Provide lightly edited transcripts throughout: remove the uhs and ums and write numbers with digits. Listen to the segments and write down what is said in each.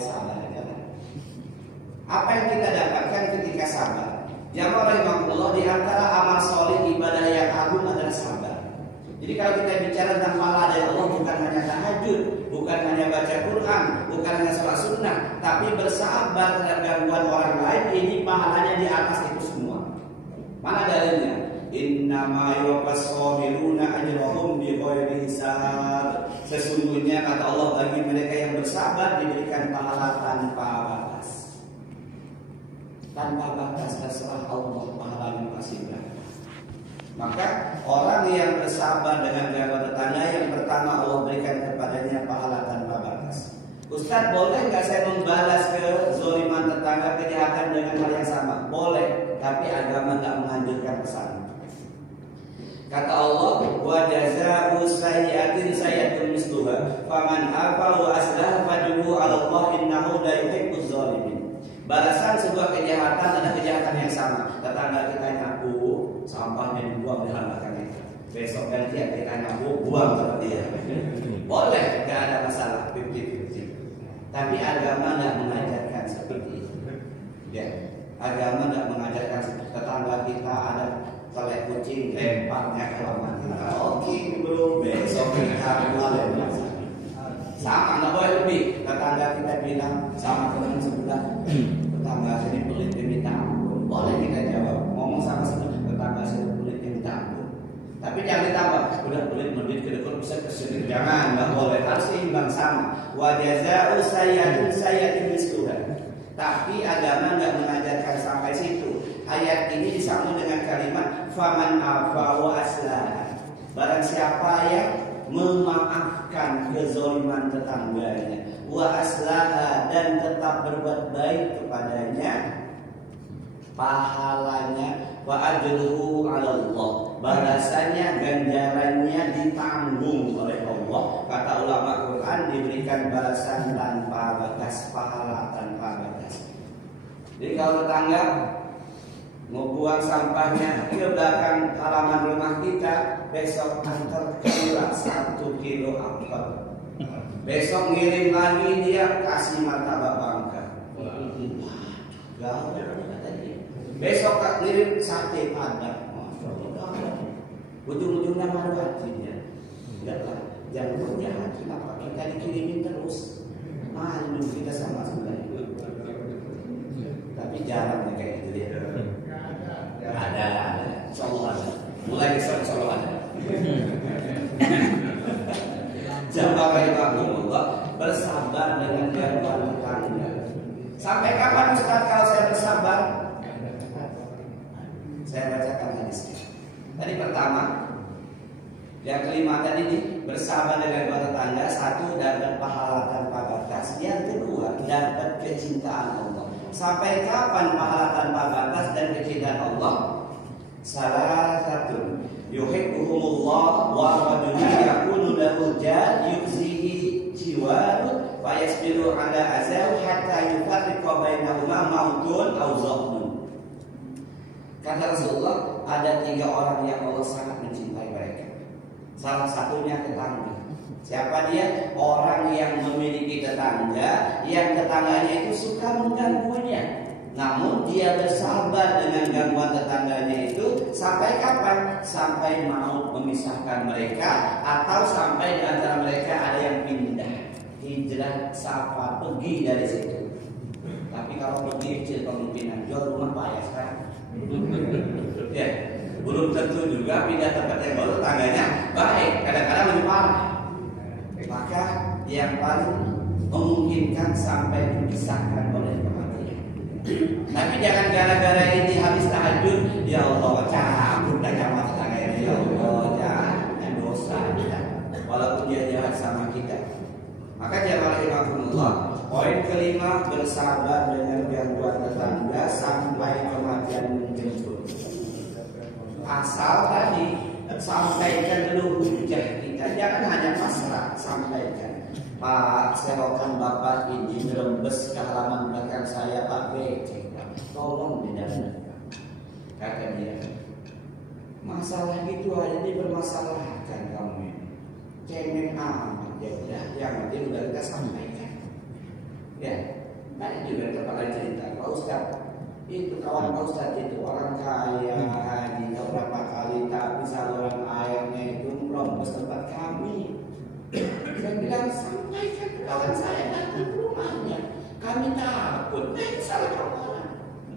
Sabar. Apa yang kita dapatkan ketika sabar? Jamaah rahimahullah, di antara amal soleh ibadah yang agung adalah sabar. Jadi kalau kita bicara tentang pahala dari Allah, bukan hanya tahajud, bukan hanya baca Quran, bukan hanya sholat sunnah, tapi bersabar terhadap gangguan orang lain, ini pahalanya di atas itu semua. Mana dalilnya? Innama yuwaffas sabiruna ajrahum bighairi hisab. Sesungguhnya kata Allah, bagi mereka yang bersabar diberikan pahala tanpa batas. Tanpa batas, terserah Allah, pahalanya pasti berapa. Maka orang yang bersabar dengan gangguan tetangga, yang pertama Allah berikan kepadanya pahala tanpa batas. Ustaz, boleh nggak saya membalas kezaliman tetangga, kejahatan dengan hal yang sama? Boleh, tapi agama nggak menganjurkan ke sana. Kata Allah, wa jazaa'u sayyi'atin sayyi'atun misluha, faman afa wa aslaha fajruhu 'ala Allah innahu la yuhibbuz zalimin. Balasan sebuah kejahatan adalah kejahatan yang sama. Tetangga kita nyapu, sampahnya dibuang di halaman kita. Besok ganti kita nyapu, buang seperti dia. Boleh, nggak ada masalah, 50-50. Tapi agama nggak mengajarkan seperti itu. Ya, agama nggak mengajarkan tetangga kita ada telek kucing, lemparnya ke halaman kita. Oke, bro, besok kita mulai sama, nggak boleh lebih. Tetangga kita bilang sama teman sebelah, tetangga sini pelit minta ampun. Boleh kita jawab, ngomong sama sebelah, tetangga sini pelit minta ampun. Tapi jangan ditambah, udah pelit mendit ke depan bisa kesini. Jangan, nggak boleh, harus seimbang sama. Wa jazaa'u sayyi'atin misluha. Tapi agama nggak mengajarkan sampai situ. Ayat ini disambung dengan kalimat faman afa wa aslaha. Barang siapa yang memaafkan kezaliman tetangganya, wa aslaha, dan tetap berbuat baik kepadanya, pahalanya wa ajruhu 'ala Allah, balasannya, ganjarannya ditanggung oleh Allah. Kata ulama Quran, diberikan balasan tanpa batas, pahala tanpa batas. Jadi kalau tetangga mau buang sampahnya ke belakang halaman rumah kita, besok antar kilat 1 kilo apel. Besok ngirim lagi, dia kasih martabak bangka. Besok ngirim sate padang. Ujung-ujungnya malu hatinya. Enggak lah, jangan punya hati, apa kita dikirimin terus. Malu kita sama sebenarnya. Tapi jarang kayak gitu ya. Ada, insyaallah ada. Mulai besok insyaallah ada. Jamaah rahimahullah, bersabar dengan gangguan tetangga. Sampai kapan Ustaz kalau saya bersabar? Saya bacakan hadisnya. Tadi pertama, yang kelima tadi nih, bersabar dengan gangguan tetangga. 1, dapat pahala tanpa batas. Yang kedua, dapat kecintaan Allah. Sampai kapan pahala tanpa batas dan kecintaan Allah? Salah satu, yuhibbuhumullah wa rajulun yakunu lahu jar yuzihi jiwarun fa yasbiru ala azaw hatta yufarriqa bainahuma mautun aw zahmun. Kata Rasulullah, ada 3 orang yang Allah sangat mencintai mereka. Salah satunya tetangga. Siapa dia? Orang yang memiliki tetangga, yang tetangganya itu suka mengganggunya. Namun dia bersabar dengan gangguan tetangganya itu. Sampai kapan? Sampai maut memisahkan mereka, atau sampai di antara mereka ada yang pindah, hijrah, safa, pergi dari situ. Tapi kalau pergi kecil kemungkinan, jual rumah Pak ya sekarang. Ya, belum tentu juga pindah tempat yang baru tetangganya baik, kadang-kadang lebih parah. Maka yang paling memungkinkan sampai dipisahkan oleh kematian. Tapi jangan gara-gara ini habis tahajud, ya Allah cabut dah sama tetangga ini, ya Allah jangan dosa kita, walaupun dia jahat sama kita. Maka jamaah rahimahumullah, poin kelima, bersabar dengan gangguan tetangga sampai kematian menjemput. Asal tadi sampaikan dulu hujah kita, jangan hanya pasrah, sampaikan. Pak, serokan bapak ini merembes ke halaman belakang saya, Pak becek, tolong didandakan. Kata dia, masalah gitu aja dipermasalahkan kamu ini, cengeng amat. Ya udah, yang penting udah kita sampaikan. Ya, banyak juga tempat cerita. Pak Ustaz, itu kawan Pak Ustaz itu orang kaya haji berapa kali, tapi saluran airnya itu merombos tempat kami. Saya bilang sampaikan ke kawan saya datang ke rumahnya. Kami takut, itu salah orang.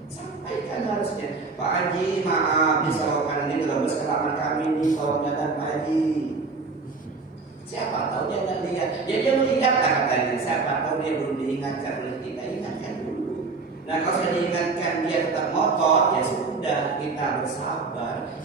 Sampaikan harusnya, Pak Haji maaf, di saluran ini merombos ke kamar kami nih, tolong datang Pak Haji. Siapa tahu dia nggak lihat, ya dia melihat lah katanya. Siapa tahu dia belum diingatkan oleh kita, ingatkan dulu. Nah kalau sudah diingatkan dia tetap ngotot, ya sudah kita bersabar.